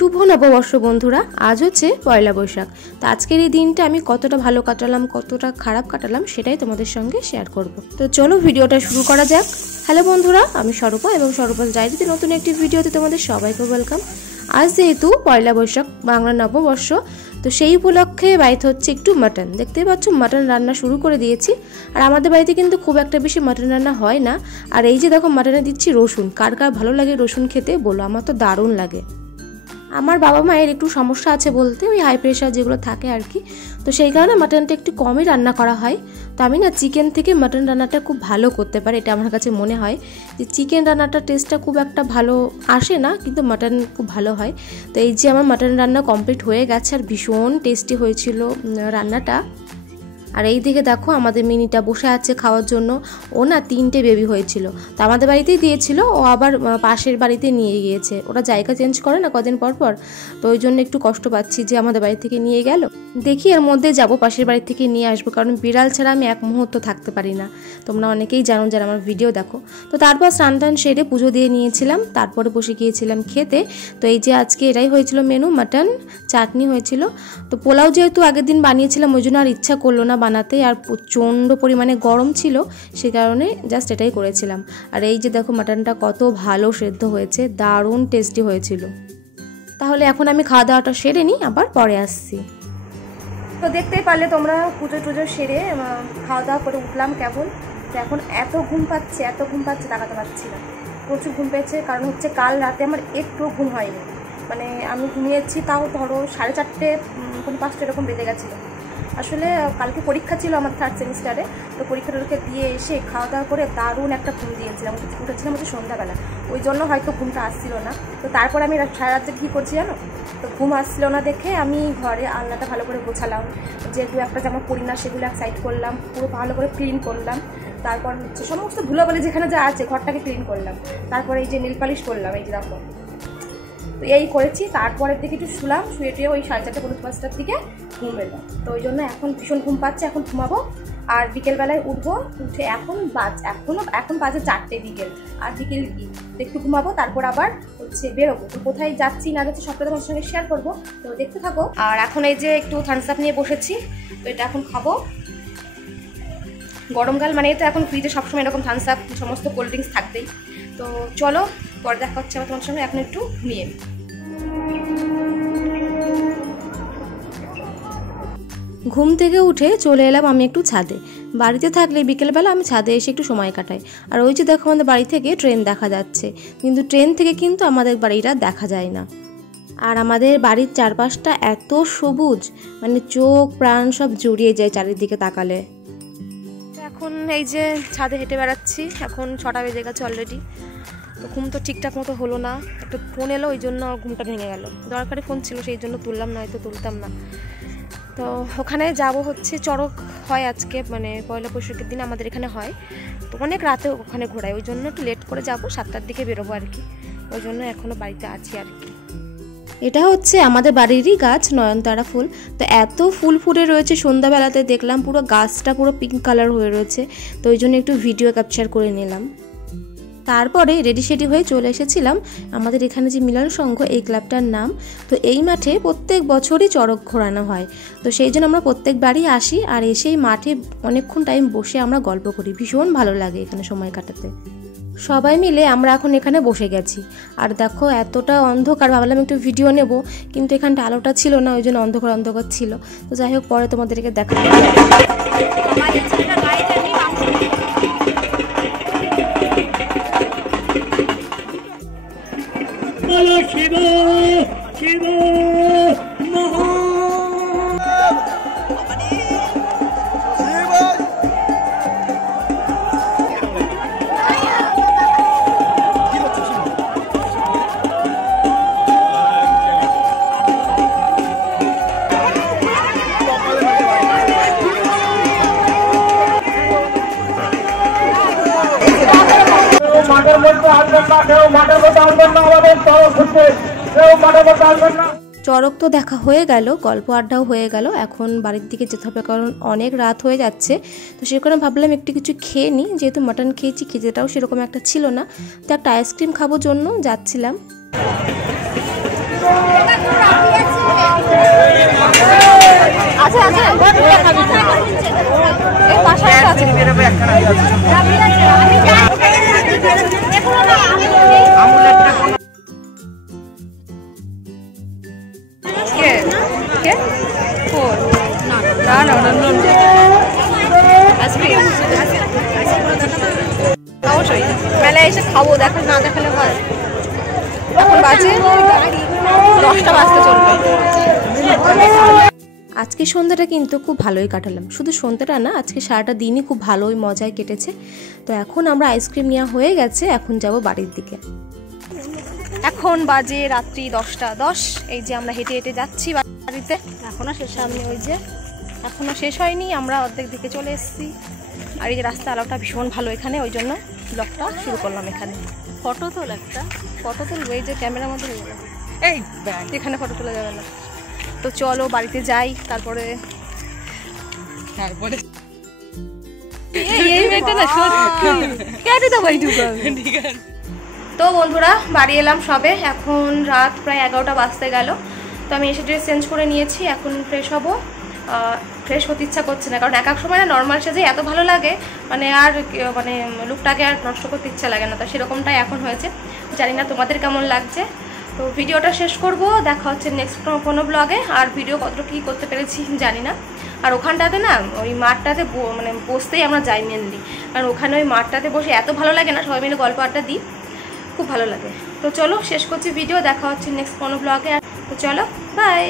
শুভ নববর্ষ বন্ধুরা, আজ হচ্ছে পয়লা বৈশাখ। তো আজকের এই দিনটা আমি কতটা ভালো কাটালাম, কতটা খারাপ কাটালাম সেটাই তোমাদের সঙ্গে শেয়ার করব। তো চলো ভিডিওটা শুরু করা যাক। হ্যালো বন্ধুরা, আমি স্বরূপা এবং স্বরূপাস ডায়েরিতে নতুন একটি ভিডিওতে তোমাদের সবাইকে ওয়েলকাম। আজ যেহেতু পয়লা বৈশাখ, বাংলা নববর্ষ, তো সেই উপলক্ষে বাড়িতে হচ্ছে একটু মাটন। দেখতেই পাচ্ছ মাটন রান্না শুরু করে দিয়েছি। আর আমাদের বাড়িতে কিন্তু খুব একটা বেশি মাটন রান্না হয় না। আর এই যে দেখো মাটনে দিচ্ছি রসুন। কার কার ভালো লাগে রসুন খেতে বলো, আমার তো দারুণ লাগে। আমার বাবা মায়ের একটু সমস্যা আছে বলতে, ওই হাই প্রেশার যেগুলো থাকে আর কি, তো সেই কারণে মাটনটা একটু কমই রান্না করা হয়। তো আমি না চিকেন থেকে মাটন রান্নাটা খুব ভালো করতে পারি, এটা আমার কাছে মনে হয় যে চিকেন রান্নাটার টেস্টটা খুব একটা ভালো আসে না, কিন্তু মাটন খুব ভালো হয়। তো এই যে আমার মাটন রান্না কমপ্লিট হয়ে গেছে আর ভীষণ টেস্টি হয়েছিল রান্নাটা। আর এই দিকে দেখো আমাদের মিনিটা বসে আছে খাওয়ার জন্য। ও না 3টে বেবি হয়েছিল, তো আমাদের বাড়িতেই দিয়েছিল, ও আবার পাশের বাড়িতে নিয়ে গিয়েছে। ওরা জায়গা চেঞ্জ করে না কদিন পর পর, তো ওই জন্য একটু কষ্ট পাচ্ছি যে আমাদের বাড়ি থেকে নিয়ে গেল। দেখি এর মধ্যে যাব পাশের বাড়ি থেকে নিয়ে আসবো, কারণ বিড়াল ছাড়া আমি এক মুহূর্ত থাকতে পারি না। তোমরা অনেকেই জানো যারা আমার ভিডিও দেখো। তো তারপর স্নান টান সেরে পুজো দিয়ে নিয়েছিলাম, তারপরে বসে গিয়েছিলাম খেতে। তো এই যে আজকে এটাই হয়েছিল মেনু, মাটন, চাটনি হয়েছিল। তো পোলাও যেহেতু আগের দিন বানিয়েছিলাম ওই জন্য আর ইচ্ছা করলো না বানাতে, আর প্রচণ্ড পরিমাণে গরম ছিল, সে কারণে জাস্ট এটাই করেছিলাম। আর এই যে দেখো মাটনটা কত ভালো সেদ্ধ হয়েছে, দারুণ টেস্টি হয়েছিল। তাহলে এখন আমি খাওয়া দাওয়াটা সেরে নিই, আবার পরে আসছি। তো দেখতেই পারলে তোমরা পুজো টুজো সেরে খাওয়া দাওয়া করে উঠলাম কেবল। তো এখন এত ঘুম পাচ্ছে তাকাতে পারছি না, প্রচুর ঘুম পেয়েছে। কারণ হচ্ছে কাল রাতে আমার একটু ঘুম হয়নি, মানে আমি ঘুমিয়েছি তাও ধরো 4:30 কোনো 5টা এরকম বেজে গেছিলো। আসলে কালকে পরীক্ষা ছিল আমার 3rd সেমিস্টারে, তো পরীক্ষাটাকে দিয়ে এসে খাওয়া দাওয়া করে দারুণ একটা ঘুম দিয়েছিলাম, উঠেছিলাম হচ্ছে সন্ধ্যাবেলা, ওই জন্য হয়তো ঘুমটা আসছিল না। তো তারপর আমি সারা রাত্রে কী করছি জানো, তো ঘুম আসছিল না দেখে আমি ঘরে আলনাটা ভালো করে গোছালাম, যেহেতু একটা জামা পরি না সেগুলো এক সাইড করলাম, পুরো ভালো করে ক্লিন করলাম। তারপর হচ্ছে সমস্ত ধুলোবালি যেখানে যা আছে ঘরটাকে ক্লিন করলাম। তারপরে এই যে নেল পালিশ করলাম, এই যে দেখো, তো এই করেছি। তারপরের দিকে একটু শুলাম, শুয়ে টুয়ে ওই 4:30 কোনো 5টার দিকে ঘুম এলাম। তো ওই জন্য এখন ভীষণ ঘুম পাচ্ছে, এখন ঘুমাবো। আর বিকেলবেলায় উঠবো, উঠে এখন বাজে 4টে বিকেল, আর বিকেল কি একটু ঘুমাবো, তারপর আবার হচ্ছে বেরোবো। তো কোথায় যাচ্ছি না যাচ্ছি সবটা তোমার সঙ্গে শেয়ার করবো, তো দেখতে থাকো। আর এখন এই যে একটু থামস আপ নিয়ে বসেছি, তো এটা এখন খাবো। গরমকাল মানে তো এখন ফ্রিজে সবসময় এরকম থামস আপ সমস্ত কোল্ড ড্রিঙ্কস থাকতেই। তো চলো পরে দেখা হচ্ছে আমার তোমার সঙ্গে, এখন একটু ঘুমিয়ে। ঘুম থেকে উঠে চলে এলাম আমি একটু ছাদে। বাড়িতে থাকলে বিকেলবেলা আমি ছাদে এসে একটু সময় কাটাই। আর ওই যে দেখো আমাদের বাড়ি থেকে ট্রেন দেখা যাচ্ছে, কিন্তু ট্রেন থেকে কিন্তু আমাদের বাড়িটা দেখা যায় না। আর আমাদের বাড়ির চারপাশটা এত সবুজ, মানে চোখ প্রাণ সব জড়িয়ে যায় চারিদিকে তাকালে। এখন এই যে ছাদে হেঁটে বেড়াচ্ছি, এখন 6টা বেজে গেছে অলরেডি। তো ঘুম তো ঠিকঠাক মতো হলো না, একটু ফোন এলো ওই জন্য ঘুমটা ভেঙে গেল। দরকারি ফোন ছিল সেই জন্য তুললাম, না হয়তো তুলতাম না। তো ওখানে যাব হচ্ছে, চড়ক হয় আজকে, মানে পয়লা বৈশাখের দিন আমাদের এখানে হয়। তো অনেক রাতে ওখানে ঘোরায়, ওই জন্য একটু লেট করে যাব, 7টার দিকে বেরোবো আর কি। ওই জন্য এখনও বাড়িতে আছি আর কি। এটা হচ্ছে আমাদের বাড়িরই গাছ, নয়নতারা ফুল। তো এত ফুল ফুটে রয়েছে, সন্ধ্যাবেলাতে দেখলাম পুরো গাছটা পুরো পিঙ্ক কালার হয়ে রয়েছে, তো ওই জন্য একটু ভিডিও ক্যাপচার করে নিলাম। তারপরে রেডি সেডি হয়ে চলে এসেছিলাম আমাদের এখানে যে মিলন সংঘ, এই ক্লাবটার নাম। তো এই মাঠে প্রত্যেক বছরই চড়ক ঘোরানো হয়, তো সেই জন্য আমরা প্রত্যেকবারই আসি। আর এসেই মাঠে অনেকক্ষণ টাইম বসে আমরা গল্প করি, ভীষণ ভালো লাগে এখানে সময় কাটাতে। সবাই মিলে আমরা এখন এখানে বসে গেছি। আর দেখো এতটা অন্ধকার, ভাবলাম একটু ভিডিও নেব, কিন্তু এখানটা আলোটা ছিল না, ওই জন্য অন্ধকার অন্ধকার ছিল। তো যাই হোক পরে তোমাদেরকে দেখাবো। শিব শিব মহা মাঠের মধ্যে আসবেন না, কেউ মাঠের মধ্যে আসবেন না, আমাদের চড়ক ঘুরতে কেউ মাঠের মধ্যে আসবেন না। চড়ক তো দেখা হয়ে গেল, গল্প আড্ডাও হয়ে গেল, এখন বাড়ির দিকে যেতে হবে কারণ অনেক রাত হয়ে যাচ্ছে। তো সেখানে ভাবলাম একটু কিছু খেয়ে নিই, যেহেতু মাটন খেয়েছি, খিদেটাও সেরকম একটা ছিল না, তো একটা আইসক্রিম খাবো জন্য যাচ্ছিলাম। আছে আছে এই পাশে আছে কে কে ও না না না না আইসক্রিম অবশ্যই মেলায় এসে খাবো, দেখা না দেখালে হয়। এখন বাজে 10টা বাজতে চলবে। আজকে সন্ধ্যাটা কিন্তু খুব ভালোই কাটালাম, শুধু সন্ধ্যাটা না আজকে সারাটা দিনই খুব ভালোই মজায় কেটেছে। তো এখন আমরা আইসক্রিম নেওয়া হয়ে গেছে, এখন যাব বাড়ির দিকে। এখন বাজে রাত্রি 10:10। এই যে আমরা হেঁটে হেঁটে যাচ্ছি বাড়িতে, এখনো শেষ সামনে ওই যে এখনো শেষ হয়নি, আমরা অর্ধেক দিকে চলে এসেছি। আর এই যে রাস্তা আলোটা ভীষণ ভালো এখানে, ওই জন্য ব্লগটা শুরু করলাম এখানে। ফটো তোল একটা ফটো তুলবো, এই যে ক্যামেরার মধ্যে এই এখানে ফটো তোলা যাবে না। তো চলো বাড়িতে যাই, তারপরে তো বন্ধুরা বাড়ি এলাম সবে, এখন রাত প্রায় 11টা বাজতে গেল। তো আমি এসে ড্রেস চেঞ্জ করে নিয়েছি, এখন ফ্রেশ হবো। ফ্রেশ হতে ইচ্ছা করছে না, কারণ এক এক সময় না নর্মাল সেজে এত ভালো লাগে, মানে আর মানে লুকটাকে আর নষ্ট করতে ইচ্ছা লাগে না। তো সেরকমটাই এখন হয়েছে, জানি না তোমাদের কেমন লাগছে। তো ভিডিওটা শেষ করব, দেখা হচ্ছে নেক্সট কোনো ব্লগে। আর ভিডিও কতটা কী করতে পেরেছি জানি না। আর ওখানটাতে না ওই মাঠটাতে মানে বসতেই আমরা যাই মেনলি, কারণ ওখানে ওই মাঠটাতে বসে এত ভালো লাগে না, সবাই মিলে গল্প আড্ডা দিই, খুব ভালো লাগে। তো চলো শেষ করছি ভিডিও, দেখা হচ্ছে নেক্সট কোনো ব্লগে। তো চলো বাই।